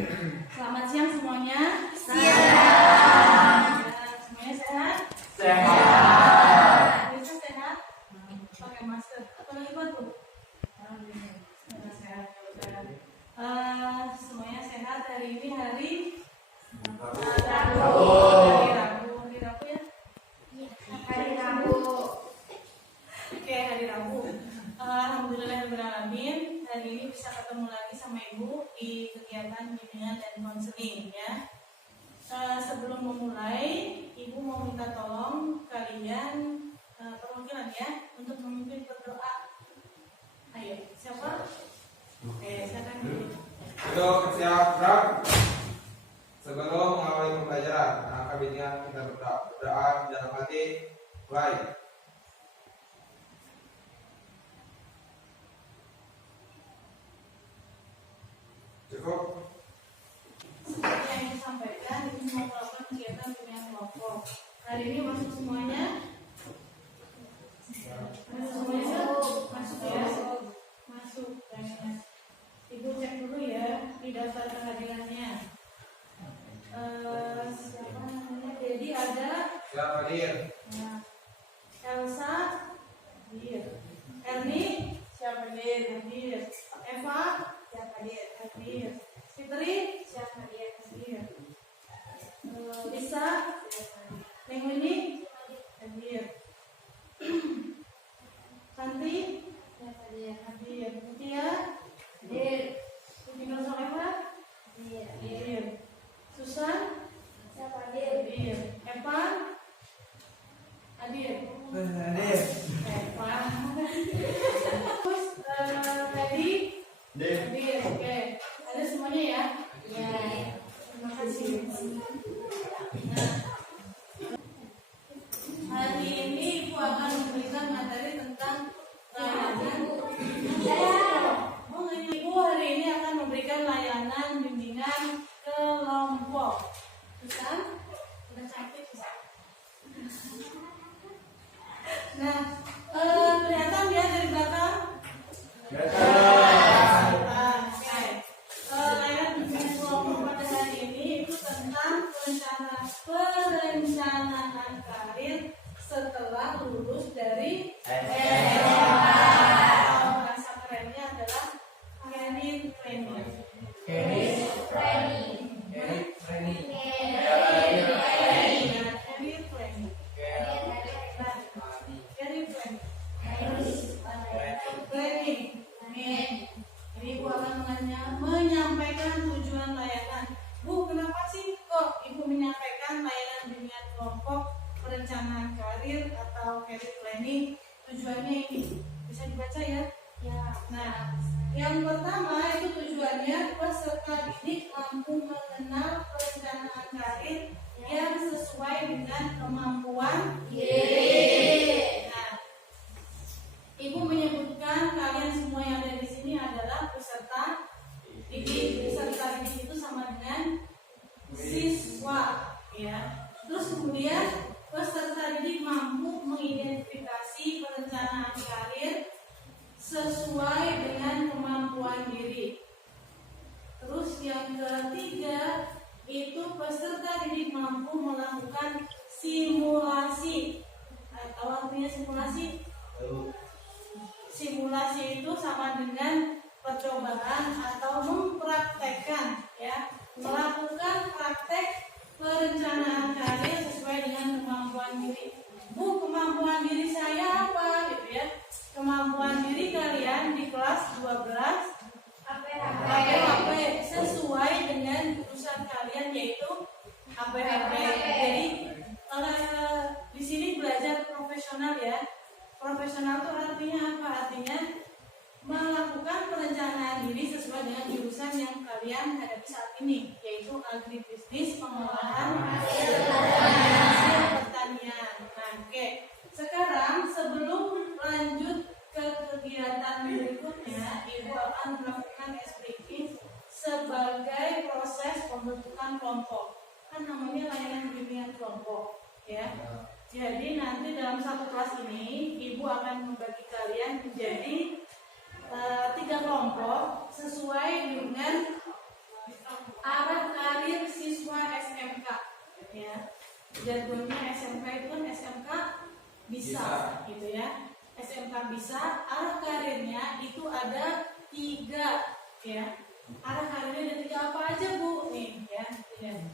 Selamat siang semuanya. Siang. Semuanya sehat? Sehat. Bisa sehat? Pakai masker. Atau lagi batuk? Sehat. Semuanya sehat. Hari ini hari Rabu. Hari Rabu ya? Hari Rabu. Oke, hari Rabu. Alhamdulillahirrahmanirrahim. Hari ini bisa ketemu lagi sama Ibu di kegiatan bimbingan dan konseling ya. Sebelum memulai, Ibu mau minta tolong kalian perwakilan ya untuk memimpin berdoa. Ayo, siapa? Oke, silakan. Untuk siap. Sebelum mengawali pembelajaran, angka bimbingan kita berdoa dalam hati. Mulai. Cukup. Seperti yang saya sampaikan, Ibu mau melakukan kegiatan bimbingan kelompok. Hari ini masuk semuanya? Masuk semuanya? Masuk ya? Masuk. Ibu cek dulu ya di daftar kehadirannya. Siapa namanya? Jadi ada Siap hadir. Elsa hadir, Erni siap hadir, Eva siap hadir, Fitri siap hadir, Lisa minggu ini hadir, Santi siap hadir, Mutia hadir, Bintang Soleha hadir, Susan siap hadir, Evan hadir. Evan. Terus tadi hadir. Oke. Ada semuanya ya? Ya. Terima kasih. Nah, hari ini Ibu akan memberikan materi tentang layanan. Ibu hari ini akan memberikan layanan bimbingan kelompok. Susan, udah cantik Susan. Nah, kelihatan ya dari belakang? Oke. Layanan bimbingan kelompok pada hari ini itu tentang perencanaan karir setelah lulus dari SMA. Bahasa kerennya adalah career planning. Ini Ibu akan menyampaikan tujuan layanan. Bu, kenapa sih kok Ibu menyampaikan layanan bimbingan kelompok perencanaan karir atau career planning? Tujuannya ini bisa dibaca ya? Ya. Nah, yang pertama itu tujuannya peserta didik mampu mengenal perencanaan karir yang sesuai dengan kemampuan diri. Nah, Ibu menyebutkan kalian semua yang ada di sini adalah peserta didik. Peserta didik itu sama dengan siswa, ya. Terus kemudian peserta didik mampu mengidentifikasi perencanaan karir sesuai dengan kemampuan diri. Terus yang ketiga itu peserta didik mampu melakukan simulasi. Tahu artinya simulasi? Simulasi itu sama dengan percobaan atau mempraktekkan, ya, melakukan praktek perencanaan karir sesuai dengan kemampuan diri. Bu, kemampuan diri saya apa, gitu ya? Kemampuan diri kalian di kelas 12 APHP sesuai dengan jurusan kalian yaitu APHP. Jadi kalau di sini belajar profesional ya. Profesional itu artinya apa? Artinya melakukan perencanaan diri sesuai dengan jurusan yang kalian hadapi saat ini, yaitu agribisnis, pengolahan hasil pertanian. Nah, oke. Sekarang sebelum lanjut ke kegiatan berikutnya, Ibu akan melakukan SPK sebagai proses pembentukan kelompok. Kan namanya layanan bimbingan kelompok, ya. Jadi nanti dalam satu kelas ini Ibu akan membagi kalian menjadi 3 kelompok sesuai dengan A, jargonnya SMK itu kan SMK bisa, gitu ya. SMK bisa, arah karirnya itu ada 3 ya. Arah karirnya ada 3 apa aja Bu? Nih ya, lihat.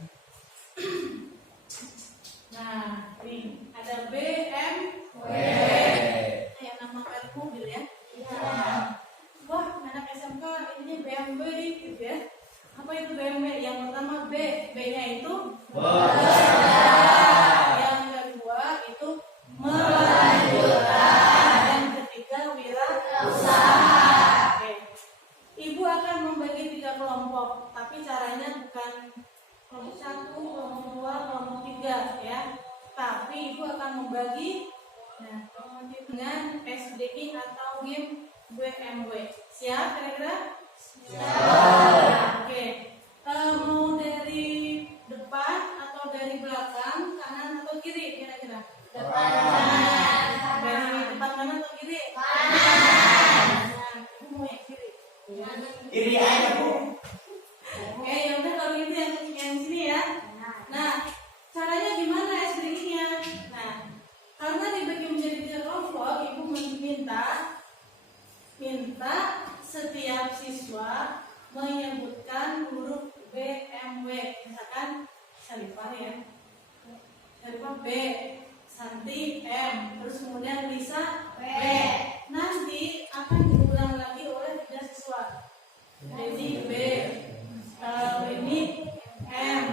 Nah, nih ada BMW. Kayak nama merek mobil ya. Wah, anak SMK ini BMW gitu ya. Apa itu BMW? Yang pertama B, B-nya itu yang kedua itu melanjutkan, yang ketiga wirausaha. Oke. Ibu akan membagi 3 kelompok, tapi caranya bukan kelompok 1, kelompok 2, kelompok 3 ya. Tapi ibu akan membagi dengan SDI atau GIM BMW. Siap kira-kira? Siap. Oke. Mau dari depan atau dari belakang, kanan atau kiri kira-kira? Depan. Dari depan mana atau kiri? Kanan. Ibu mau yang kiri? Kiri aja Bu. Oke, yaudah kalau gitu yang sini ya. Nah, caranya gimana SDI-nya? Nah, karena dibagi menjadi 3 kelompok, ibu minta setiap siswa menyebutkan huruf BMW. Misalkan Salifah ya, Salifah B, Santi M, terus kemudian Lisa B. Nanti akan diulang lagi oleh 3 siswa. Jadi B, ini M,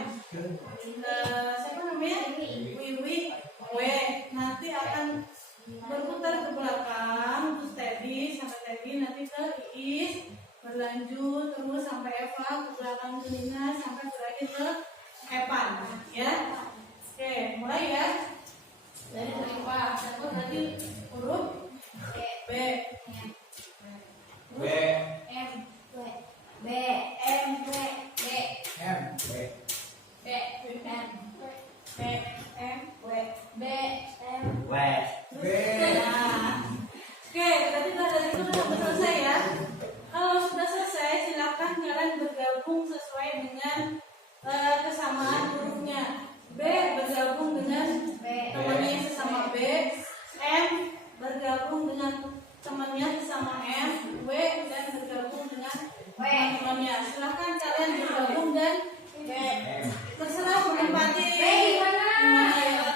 siapa namanya? Wiwi W. Nanti akan berputar ke belakang, terus Teddy sampai Teddy, nanti ke Iis, berlanjut terus sampai Eva, ke belakang ke Lina, sampai berakhir ke Evan ya. Oke, mulai ya. Dari Eva, siapa tadi huruf B. B. M. B. M. B. M. B. B. M. B. M. W. B. M. W. B. Nah, oke, berarti dari itu sudah selesai ya. Kalau sudah selesai, silakan kalian bergabung sesuai dengan kesamaan hurufnya. B bergabung dengan temannya yang sesama B, M bergabung dengan temannya sesama M, W dan bergabung dengan temannya. Silakan kalian bergabung dan terserah menempati mana ya.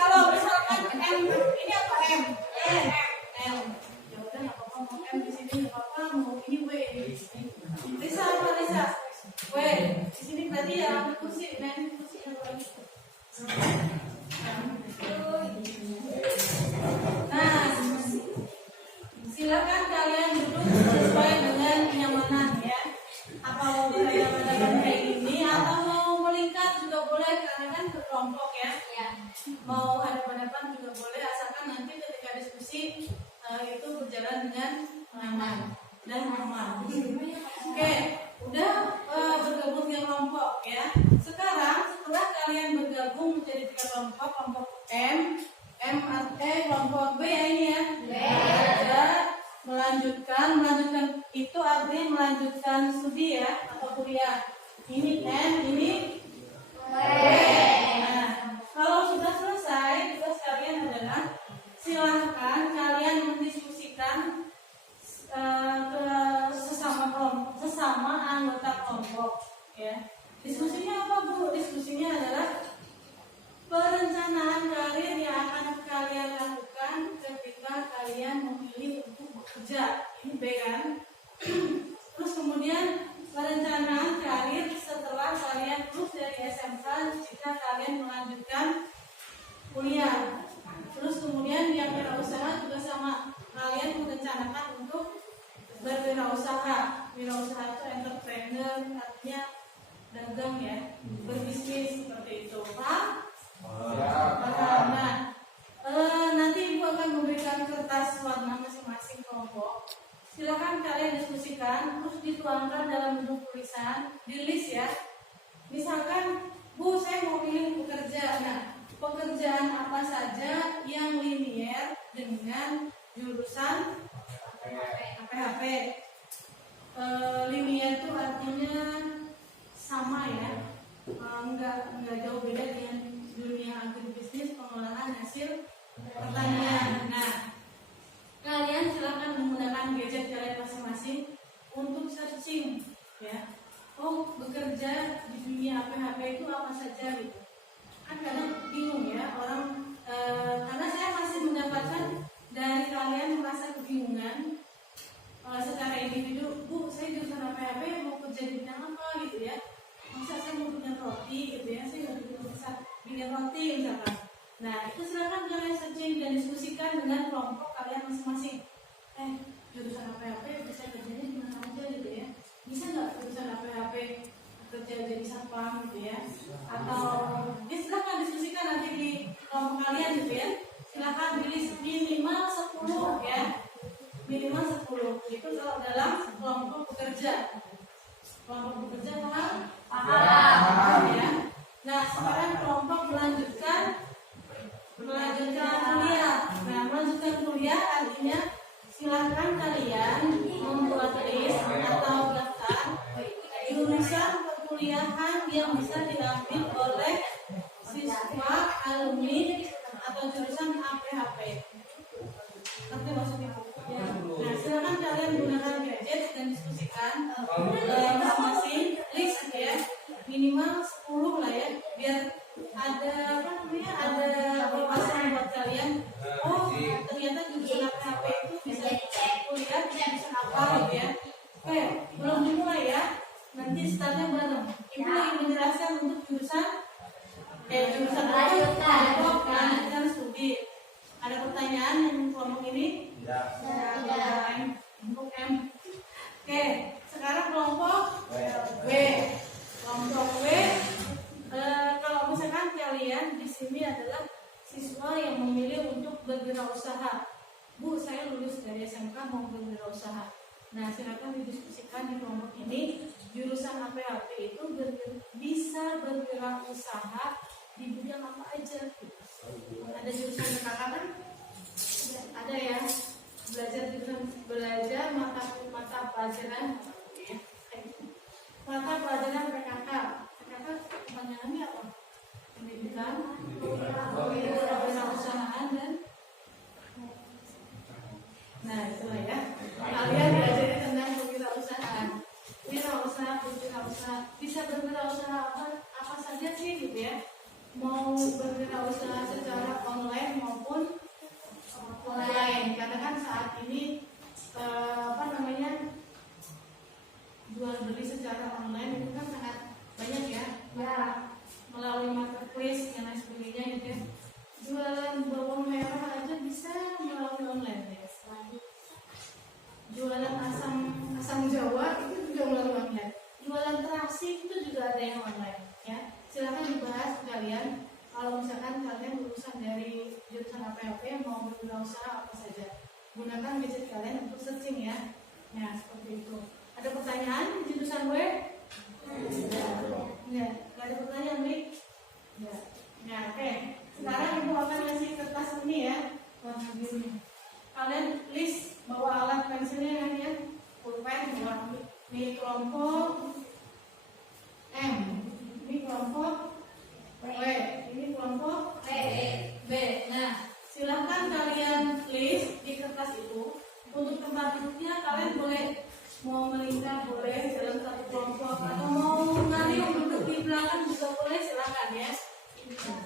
Kalau misalkan M ini apa M? M. Ya udah nggak apa-apa mau M di sini nggak apa-apa, mau ini W di sini. Lisa apa Lisa? W di sini berarti ya ambil kursi, nah ini kursi yang lagi. Nah, silakan kalian duduk sesuai dengan kenyamanan ya. Apa mau berhadapan kayak gini atau mau melingkar juga boleh, karena kan berkelompok ya. Mau hadapan-hadapan juga boleh, asalkan nanti ketika diskusi itu berjalan dengan nyaman dan aman. Oke, udah bergabung di kelompok ya. Sekarang setelah kalian bergabung menjadi 3 kelompok, kelompok M, kelompok B ya ini ya. Belajar, melanjutkan itu artinya melanjutkan studi ya atau kuliah. Ini N, ini W. Nah, kalau sudah selesai, tugas kalian adalah silahkan kalian mendiskusikan ke sesama anggota kelompok ya. Diskusinya apa Bu? Diskusinya adalah perencanaan karir yang akan kalian lakukan ketika kalian memilih untuk bekerja. Ini B kan? Terus kemudian perencanaan karir setelah kalian lulus dari SMK jika kalian melanjutkan kuliah. Terus kemudian yang wirausaha juga sama, kalian merencanakan untuk berwirausaha. Wirausaha itu entrepreneur, artinya dagang ya, berbisnis seperti itu. Paham? Paham. Nah, nanti Ibu akan memberikan kertas warna masing-masing kelompok. Silakan kalian diskusikan, terus dituangkan dalam bentuk tulisan, di list ya. Misalkan, Bu, saya mau pilih pekerja. Nah, pekerjaan apa saja yang linier dengan jurusan PHP. Linier itu artinya sama ya, enggak jauh beda dengan dunia agribisnis, pengolahan hasil pertanian. Nah, kalian silakan menggunakan gadget kalian masing-masing untuk searching ya. Oh, bekerja di dunia PHP itu apa saja gitu. Kan kadang bingung ya orang, karena saya masih mendapatkan dari kalian merasa kebingungan secara individu. Bu, saya jurusan PHP mau kerja di bidang apa gitu ya. Masa saya mau bikin roti gitu ya, saya nggak bisa bikin roti misalkan. Nah, itu silakan kalian searching dan diskusikan dengan kelompok kalian masing-masing. Jurusan PHP bisa kerjanya di mana aja gitu ya. Bisa nggak jurusan PHP kerja jadi satpam gitu ya? Atau silakan diskusikan nanti di kelompok kalian gitu ya. Silakan pilih minimal 10 ya. Minimal 10 itu kalau dalam kelompok bekerja. Kelompok bekerja paham? Paham ya. Nah, sekarang kelompok melanjutkan kuliah. Nah, melanjutkan kuliah artinya silakan kalian membuat list atau daftar jurusan perkuliahan yang bisa diambil oleh siswa alumni atau jurusan APHP. Ngerti maksudnya? Ya. Nah, silakan kalian gunakan gadget dan diskusikan masing-masing list ya, minimal 10 lah ya, biar ada ada wawasan buat kalian. Oh, ternyata jurusan APHP itu bisa kuliah di jurusan apa gitu ya. Oke, belum dimulai ya. Nanti startnya bareng. Ibu lagi menjelaskan untuk jurusan kan studi. Ada pertanyaan yang kelompok ini? Untuk M. Oke, sekarang kelompok W. Kelompok W. Kalau misalkan kalian di sini adalah siswa yang memilih untuk berwirausaha. Bu, saya lulus dari SMK mau berwirausaha. Nah, silakan didiskusikan di kelompok ini. Jurusan APHP itu bisa berwirausaha di bidang apa aja. Ada jurusan PKK kan? Ada ya. Belajar mata pelajaran PKK. PKK kepanjangannya apa? Pendidikan, kewirausahaan dan nah itulah ya. Kalian diajari tentang kewirausahaan. Wirausaha bisa berwirausaha apa saja sih gitu ya. Mau berwirausaha secara online maupun offline. Katakan saat ini jual beli secara online itu kan sangat banyak ya. Melalui marketplace dan lain sebagainya gitu ya. Jualan bawang merah aja bisa melalui online ya. Jualan asam Jawa itu juga melalui online. Jualan terasi itu juga ada yang online ya. Silakan dibahas kalian. Kalau misalkan kalian lulusan dari jurusan APHP mau berwirausaha apa saja, gunakan gadget kalian untuk searching ya. Nah, seperti itu. Ada pertanyaan di jurusan W? Enggak. Ada pertanyaan nih? Enggak. Nah, oke. Sekarang Ibu akan ngasih kertas ini ya. Warna biru. Kalian list bawa alat pensilnya ya. Pulpen bawa. Ini kelompok M. Ini kelompok W. Ini kelompok B. Nah, silahkan kalian list di kertas itu. Untuk tempat duduknya kalian boleh mau melingkar boleh dalam satu kelompok atau mau ngariung duduk di belakang juga boleh, silakan ya.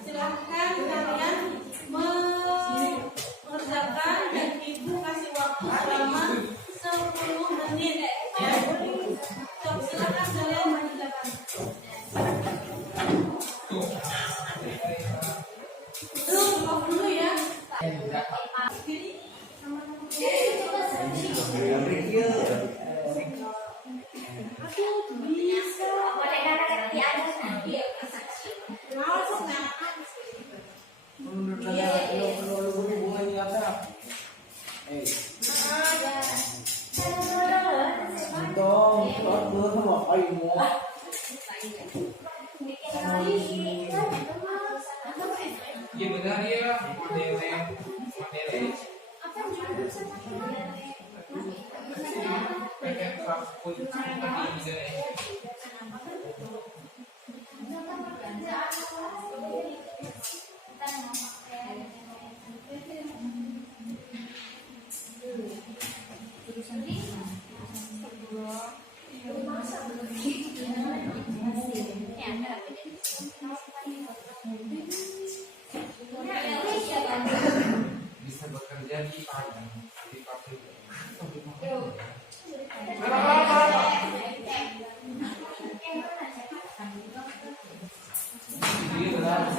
Silahkan kalian mengerjakan dan Ibu kasih waktu selama 10 menit ya. Silakan Iya benar ya, materi. Kayak pun seperti ini. Bisa bekerja di pabrik. Jadi benar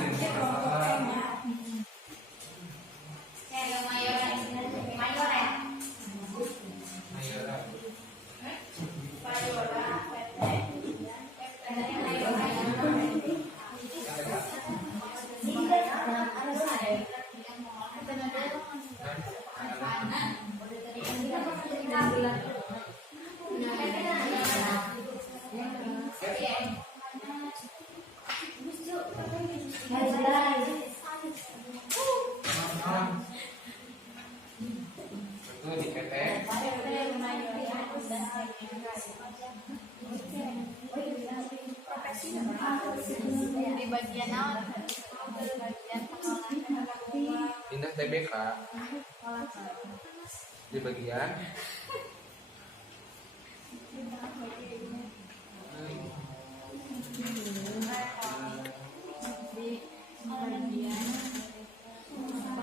betul di PT. Di bagian awal, bagian pengolahan. Pindah TBK di bagian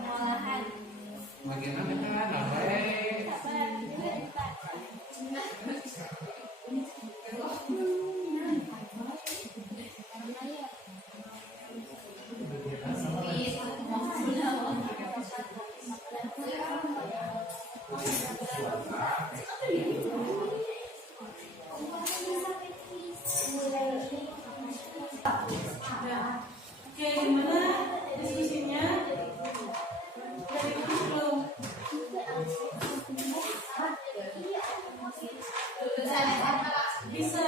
Pengolahan. bagian apa kan? Oke, gimana diskusinya? Dari itu belum? Bisa.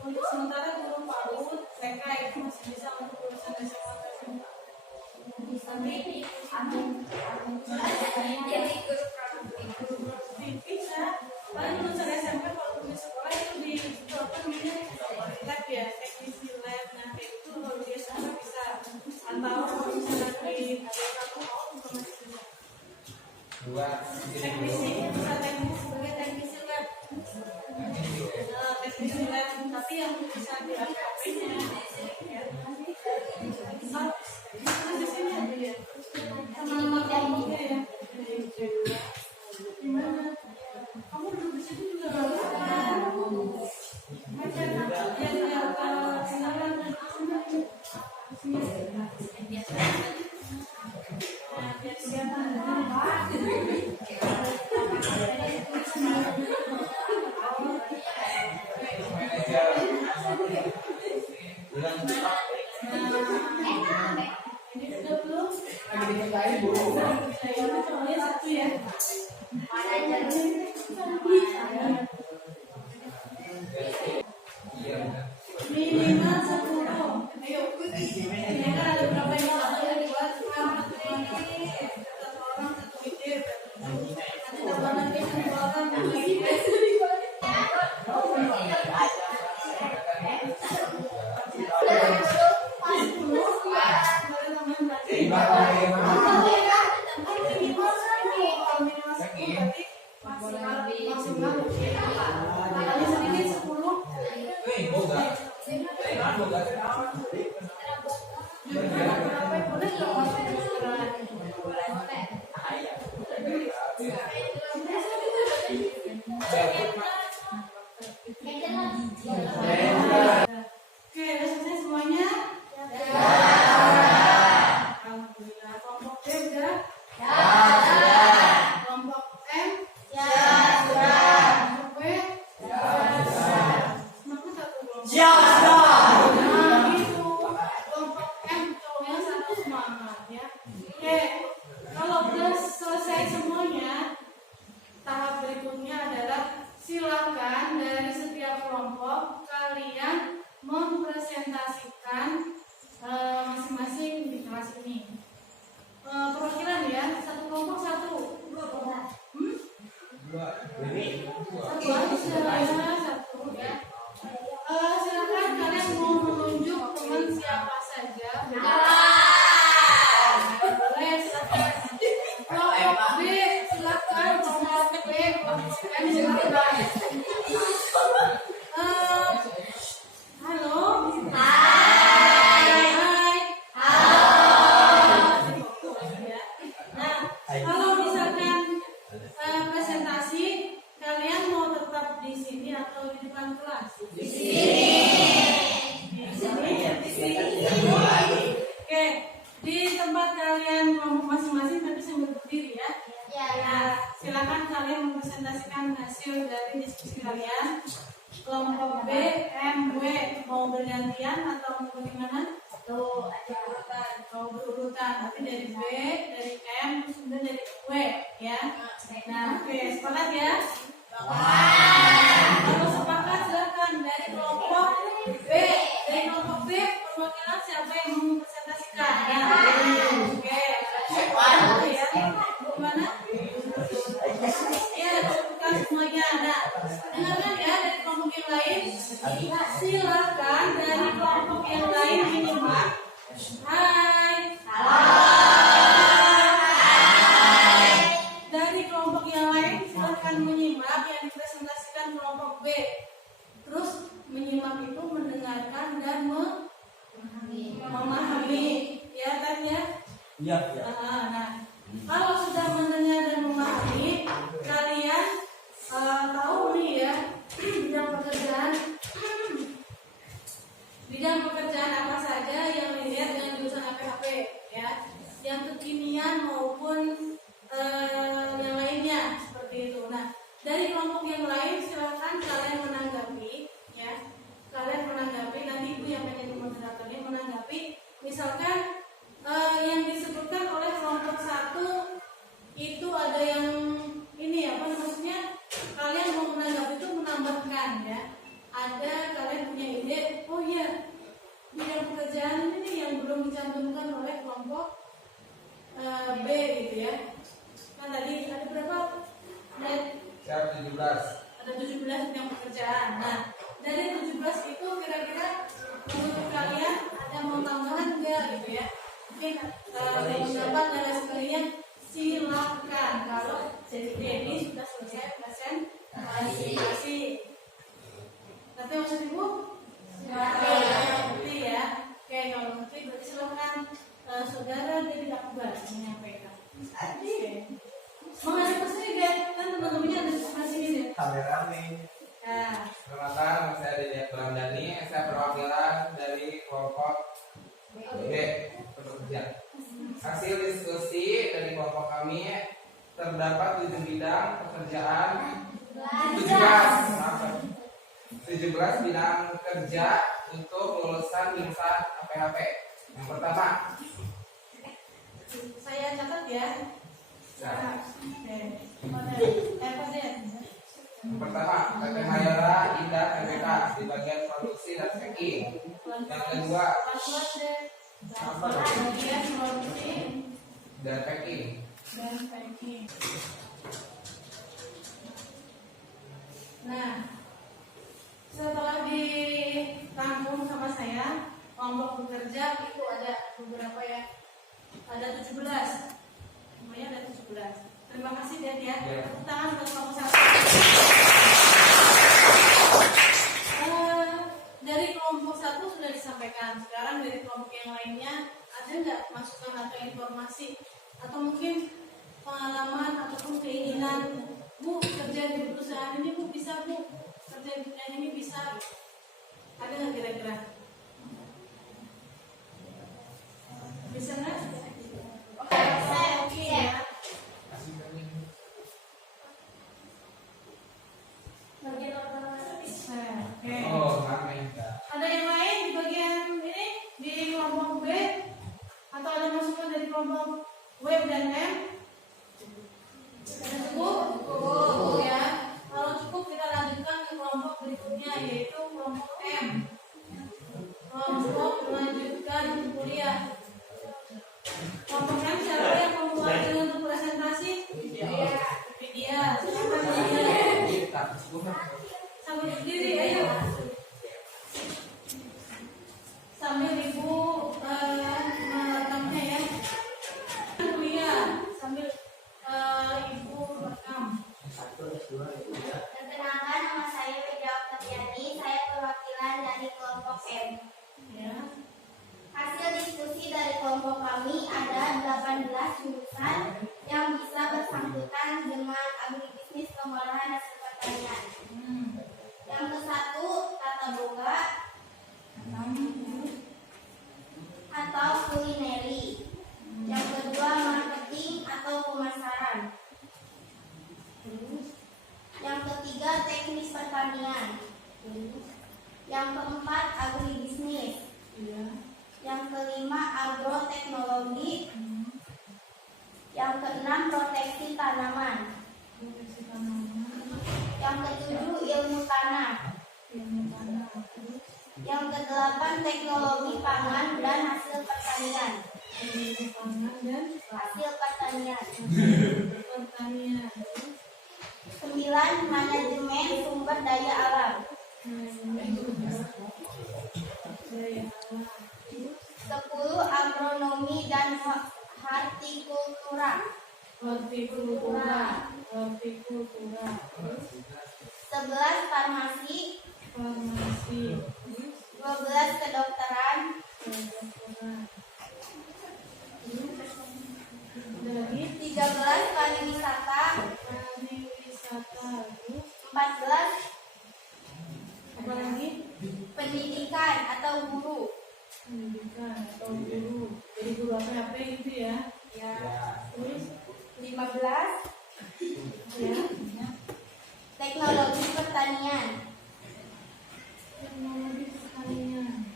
Untuk sementara guru PAUD, TK itu masih bisa untuk urusan SMA tersebut. Tapi bisa. Paling lulusan SMP kalau di sekolah itu di lab ya, teknisi lab. Nah kayak itu kalau di SMA bisa. Atau kalau misalnya di kamu mau juga masih bisa. Dua Teknisi bisa teknis sebagai teknisi lab. Teknisi lab, tapi yang bisa di HP-nya ya. Di sini aja ya. Sama kamunya ya. Gimana? Kamu duduk di situ juga gak apa-apa. Macam ya kalau sekarang biar siapa ini sudah belum? Soalnya satu ya. Minimal 10. Ayo. Ini kan ada berapa yang ada buat satu orang satu ide. Nanti tambahan lagi 1 orang lagi. Oke, udah selesai semuanya? Alhamdulillah. Kelompok B udah? Kelompok M? Kelompok B? Kenapa satu kelompok? Nah, gitu. Kelompok M, cowoknya satu semangat ya. Oke, kalau udah selesai semuanya, tahap berikutnya adalah mempresentasikan masing-masing di kelas ini. Perwakilan ya, satu kelompok satu. Satu aja ya, satu ya. Silakan kalian mau menunjuk teman siapa saja. Boleh silakan. Kelompok B silakan, kelompok B, kelompok M silakan. Halo. Hai. Nah, kalau misalkan presentasi, kalian mau tetap di sini atau di depan kelas? Di sini. Oke, di tempat kalian kelompok masing-masing tapi sambil berdiri ya. Nah, silakan kalian mempresentasikan hasil dari diskusi kalian. Kelompok B, M, W mau bergantian atau mau bagaimana? Mau berurutan, tapi dari B, dari M, terus kemudian dari W ya. Nah, oke, sepakat ya? Kalau sepakat silakan dari kelompok B. Dari kelompok B, perwakilan siapa yang mau mempresentasikan? Ya. Oke, ya. Gimana? Ya, sebutkan semuanya. Nah, dengarkan ya dari kelompok yang lain. Silakan dari kelompok yang lain menyimak. Hai. Dari kelompok yang lain silakan menyimak yang dipresentasikan kelompok B. Terus menyimak itu mendengarkan dan memahami. Ya kan ya? Iya. Nah, kalau sudah mendengar dan memahami, kalian tahu nih ya bidang pekerjaan apa saja yang dilihat dengan jurusan APHP ya, yang kekinian maupun yang lainnya seperti itu. Nah, dari kelompok yang lain silakan kalian menanggapi ya, nanti ibu yang menjadi moderatornya menanggapi. Misalkan yang disebutkan oleh kelompok 1 itu ada yang ini apa maksudnya, kalian mau menanggapi itu menambahkan ya, ada kalian punya ide, oh iya bidang pekerjaan ini yang belum dicantumkan oleh kelompok B gitu ya. Kan tadi ada berapa? Siap 17. Ada 17 bidang pekerjaan. Nah, dari 17 itu kira-kira menurut kalian ada mau tambahan enggak gitu ya? Mungkin mendapat dari sekalian silakan. Kalau jadi ini sudah selesai presentasi. Tapi maksud ibu? Ngerti ya. Oke, kalau ngerti berarti silakan saudara dari Akbar menyampaikan. Oke. Mengenai persegi kan teman-temannya ada di sebelah sini deh. Rame-rame. Ya. Perkenalkan, saya Deddy Belandani, saya perwakilan dari kelompok B pekerja. Hasil diskusi dari kelompok kami terdapat 7 bidang pekerjaan, 17 bidang kerja untuk lulusan jurusan APHP. Yang pertama, Saya catat ya. nah, Yang pertama, PT Mayora Indah PPK di bagian produksi dan packing. Yang kedua, bagian produksi dan packing. dan packing. Nah, setelah dirangkum sama saya, kelompok bekerja itu ada beberapa ya. Ada 17. Semuanya ada 17. Terima kasih Dad ya. Tepuk tangan buat kelompok 1. Dari kelompok 1 sudah disampaikan. Sekarang dari kelompok yang lainnya ada nggak masukan atau informasi atau mungkin pengalaman ataupun keinginan, Bu kerja di perusahaan ini Bu bisa Bu, kerja di bidang ini bisa, ada nggak kira-kira? Bisa nggak? Oke ya. Oke. Oh, ngamen. Ada yang lain di bagian ini di kelompok B atau ada masukan dari kelompok W dan M? Ada cukup? Cukup ya. Kalau cukup kita lanjutkan ke kelompok berikutnya yaitu kelompok M. Sambil berdiri, ayo. Sambil ibu merekamnya ya. Kuliah sambil ibu rekam. Perkenalkan, nama saya Widya Oktaviani. Saya perwakilan dari kelompok M. Ya. Hasil diskusi dari kelompok kami ada 18 jurusan yang bisa bersangkutan dengan agribisnis pengolahan hasil pertanian. Yang ke-1 tata boga atau kulineri. Yang kedua marketing atau pemasaran. Yang ketiga teknis pertanian. Yang keempat agribisnis. Yang kelima agroteknologi. Yang keenam proteksi tanaman. Yang ketujuh ilmu tanah. Yang kedelapan teknologi pangan dan hasil pertanian. Hasil pertanian. 9 manajemen sumber daya alam. 10 agronomi dan hortikultura. 11 farmasi. 12 kedokteran. 13 pariwisata. 14 pendidikan atau guru. Jadi guru apa itu ya? Ya. Terus 15 ya. teknologi pertanian. Teknologi pertanian.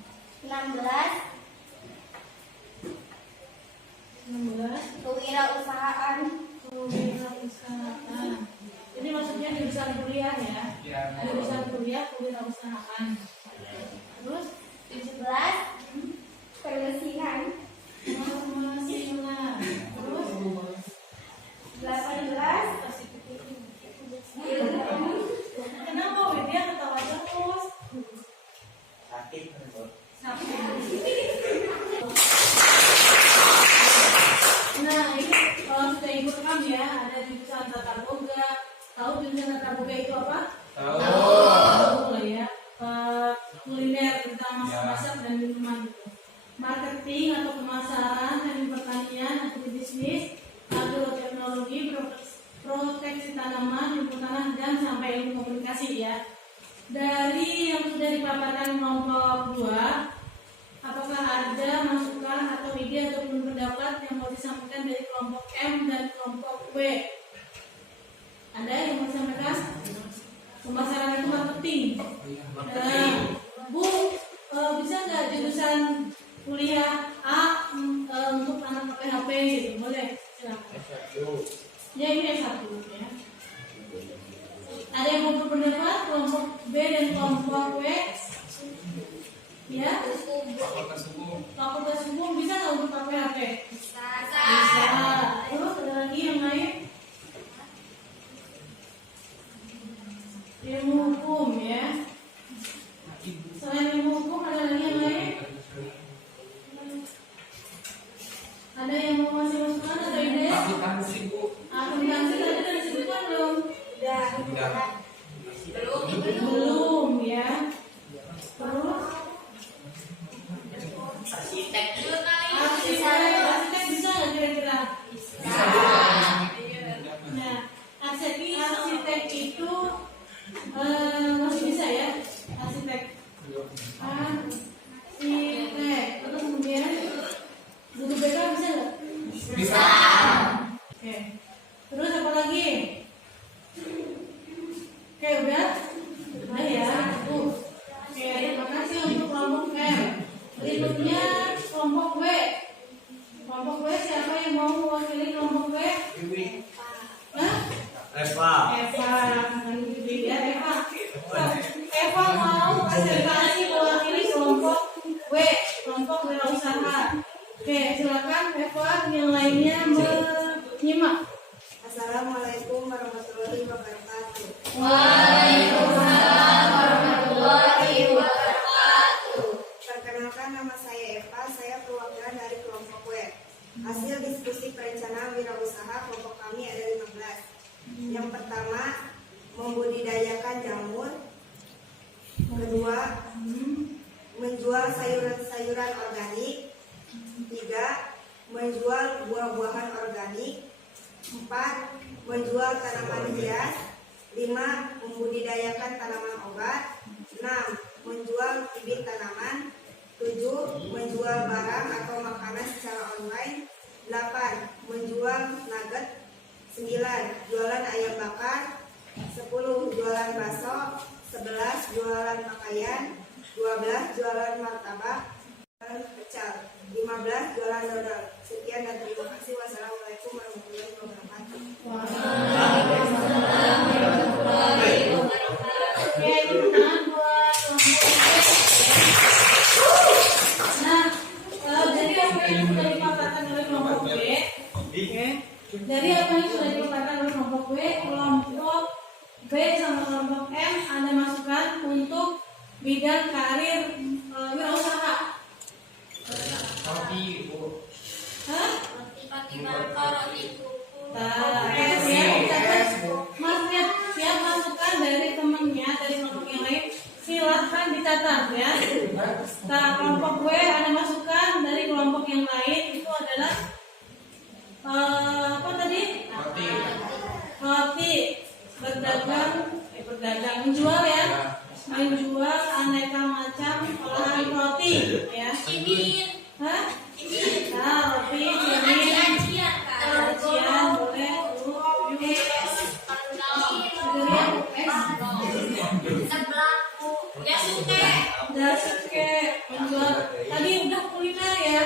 16 kewirausahaan. Kewirausahaan. Ini maksudnya jurusan kuliah ya? Jurusan kuliah kewirausahaan. Terus 17 permesinan. pemesinan. Terus 18 kenapa Widya ketawa terus? Sakit. Nah ini kalau sudah ibu rekam ya, ada jurusan tata boga. Tahu jurusan tata boga itu apa? Tahu lah ya. Kuliner tentang masak-masak dan minuman gitu. Marketing atau pemasaran, teknik pertanian, agribisnis, agroteknologi, proteksi tanaman, ilmu tanah dan sampai ilmu komunikasi ya. Dari yang sudah dipaparkan kelompok 2, apakah ada masukan atau ide ataupun pendapat yang mau disampaikan dari kelompok M dan kelompok W? Ada yang mau disampaikan? Pemasaran itu marketing. Bu, bisa nggak jurusan kuliah A untuk anak PHP gitu? Boleh, silakan. Ya ini S1 ya. Ada yang mau berpendapat kelompok B dan kelompok W? Ya. Fakultas hukum bisa nggak untuk PHP? Bisa. Terus ada lagi yang lain? Ilmu hukum ya. Selain ilmu hukum ada lagi yang lain? Ada yang mau masih masukan atau ide? Akuntansi tadi udah disebutkan belum? Belum ya. Terus arsitek bisa nggak kira-kira? Nah, arsitek itu masih bisa ya, arsitek. Terus kemudian guru BK bisa nggak? Bisa. Oke. Terus apa lagi? Oke, udah ya. Oke, terima kasih untuk kelompok M. Berikutnya kelompok W. Kelompok W siapa yang mau mewakili kelompok W? Hah? Eva. Ya, Eva mau presentasi mewakili kelompok W, kelompok wirausaha. Oke, silakan Eva, yang lainnya menyimak. Assalamualaikum warahmatullahi wabarakatuh. Waalaikumsalam. membudidayakan jamur. Kedua, menjual sayuran-sayuran organik. 3, menjual buah-buahan organik. 4, menjual tanaman hias. 5, membudidayakan tanaman obat. 6, menjual bibit tanaman. 7, menjual barang atau makanan secara online. 8, menjual nugget. 9, jualan ayam bakar. 10, jualan bakso. 11, jualan pakaian. 12, jualan martabak, jualan pecel. 15, jualan dodol. Sekian dan terima kasih. Wassalamualaikum warahmatullahi wabarakatuh. Oke, itu kan buat nah, dari apa yang sudah dipaparkan oleh kelompok B, dari apa yang sudah dipaparkan oleh kelompok B, kelompok B sama kelompok M ada masukan untuk bidang karir wirausaha. Roti, Bu. Hah? Roti bakar, roti kuku. Maksudnya siap masukan dari temennya dari kelompok yang lain silakan dicatat ya. Nah, kelompok gue ada masukan dari kelompok yang lain itu adalah apa tadi? Roti, berdagang, menjual ya, menjual aneka macam olahan roti ya. Hah? Nah, roti, acian, boleh, Dasuke menjual tadi udah kuliner ya,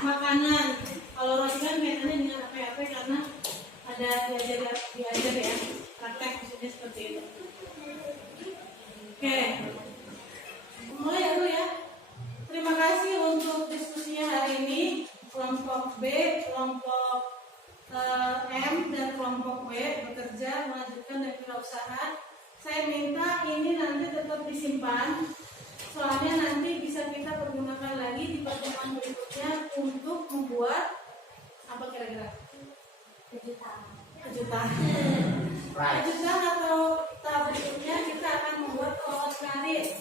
makanan. Kalau roti kan kaitannya dengan apa-apa karena ada diajar ya, praktek maksudnya seperti itu. Oke, mulai ya Bu ya. Terima kasih untuk diskusinya hari ini. Kelompok B, kelompok M dan kelompok W bekerja melanjutkan dan wirausaha. Saya minta ini nanti tetap disimpan, soalnya nanti bisa kita pergunakan lagi di pertemuan berikutnya untuk membuat apa kira-kira? Kejutan atau tahap berikutnya kita akan membuat pohon karir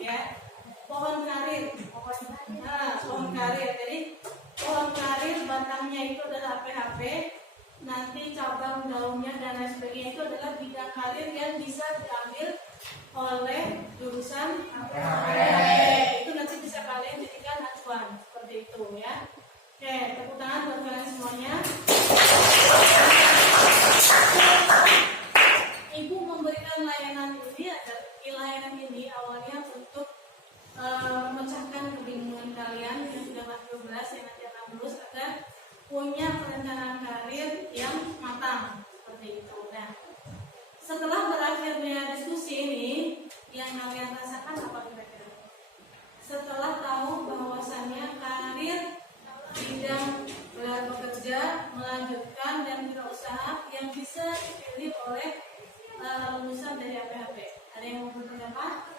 ya, pohon karir. Jadi pohon karir batangnya itu adalah PHP, nanti cabang daunnya dan lain sebagainya itu adalah bidang karir yang bisa diambil oleh jurusan PHP. Itu nanti bisa kalian jadikan acuan seperti itu ya. Oke, tepuk tangan buat kalian semuanya. Ibu memberikan layanan ini awalnya untuk memecahkan kebingungan kalian yang sudah kelas 12 yang nanti akan lulus agar punya perencanaan karir yang matang seperti itu. Nah, setelah berakhirnya diskusi ini, yang kalian rasakan apa kira-kira? Setelah tahu bahwasannya karir bidang bekerja, melanjutkan dan wirausaha yang bisa dipilih oleh lulusan dari APHP. Ada yang mau berpendapat?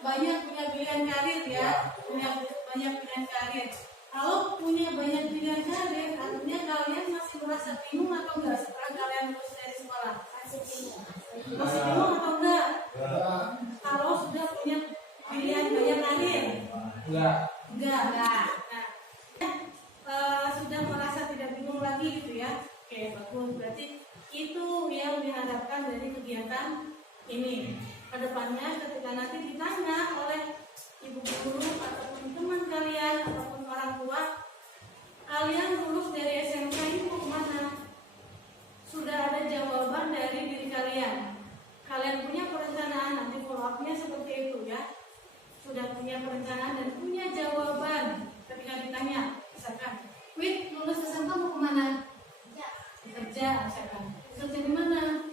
Banyak punya pilihan karir ya, banyak pilihan karir. Kalau punya banyak pilihan karir, artinya kalian masih merasa bingung atau enggak setelah kalian lulus dari sekolah? Masih bingung atau enggak? Kalau sudah punya pilihan banyak karir? Enggak. Nah, sudah merasa tidak bingung lagi gitu ya. Oke, bagus. Berarti itu yang diharapkan dari kegiatan ini. Kedepannya ketika nanti ditanya oleh ibu guru ataupun teman kalian ataupun orang tua, kalian lulus dari SMK ini mau kemana? Sudah ada jawaban dari diri kalian. Kalian punya perencanaan, nanti follow up-nya seperti itu ya. Sudah punya perencanaan dan punya jawaban ketika ditanya, misalkan, Wid, lulus SMK mau kemana? Kerja, misalkan. Kerja di mana?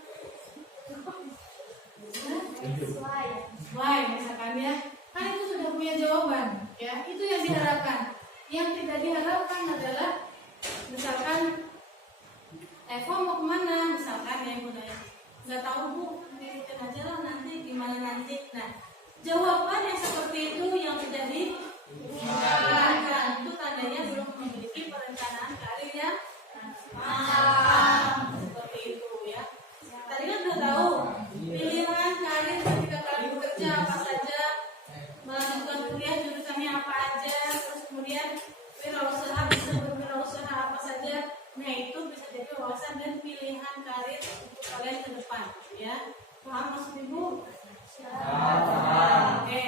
Why, misalkan ya. Kan itu sudah punya jawaban, ya. Itu yang diharapkan. Yang tidak diharapkan adalah, misalkan, Eva mau kemana? Misalkan ya, ibu nggak tahu Bu, ikutin aja lah nanti gimana nanti. Nah, jawaban yang seperti itu yang tidak diharapkan itu tandanya belum memiliki perencanaan karir yang matang. wawasan dan pilihan karir untuk kalian ke depan, ya. Paham maksud Ibu? Paham. Oke.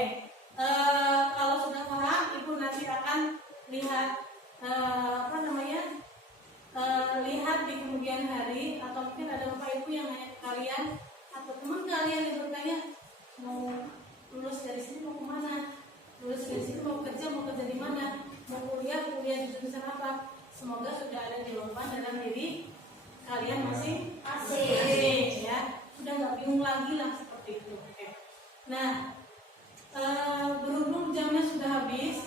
Kalau sudah paham, Ibu nanti akan lihat lihat di kemudian hari, atau mungkin ada bapak ibu yang nanya ke kalian atau teman kalian yang bertanya mau lulus dari sini mau kemana, lulus dari sini mau kerja di mana, mau kuliah di jurusan apa. Semoga sudah ada jawaban dalam diri kalian masing-masing, ya. Sudah nggak bingung lagi lah seperti itu. Oke. Nah, berhubung jamnya sudah habis,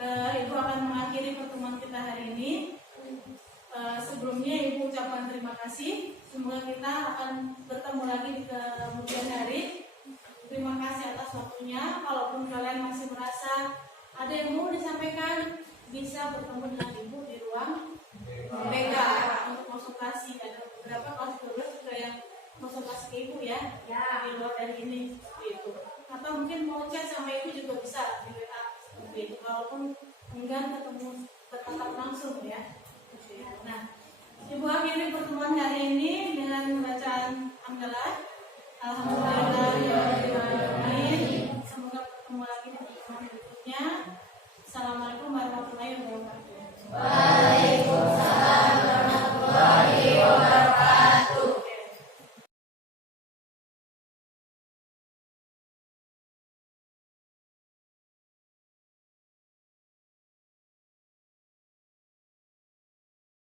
Ibu akan mengakhiri pertemuan kita hari ini. Sebelumnya Ibu ucapkan terima kasih. Semoga kita akan bertemu lagi di kemudian hari. Terima kasih atas waktunya. Kalaupun kalian masih merasa ada yang mau disampaikan, bisa bertemu dengan Ibu di ruang BK untuk konsultasi. Ada beberapa kelas 12 juga yang konsultasi ke Ibu, ya. Di luar dari ini seperti itu. Atau mungkin mau chat sama Ibu juga bisa di WA seperti itu. Kalaupun enggan ketemu bertatap langsung, ya. Nah, Ibu akhiri pertemuan hari ini dengan bacaan hamdalah. Alhamdulillahirobbilalamin. Semoga bertemu lagi di pertemuan berikutnya. Assalamualaikum warahmatullahi wabarakatuh.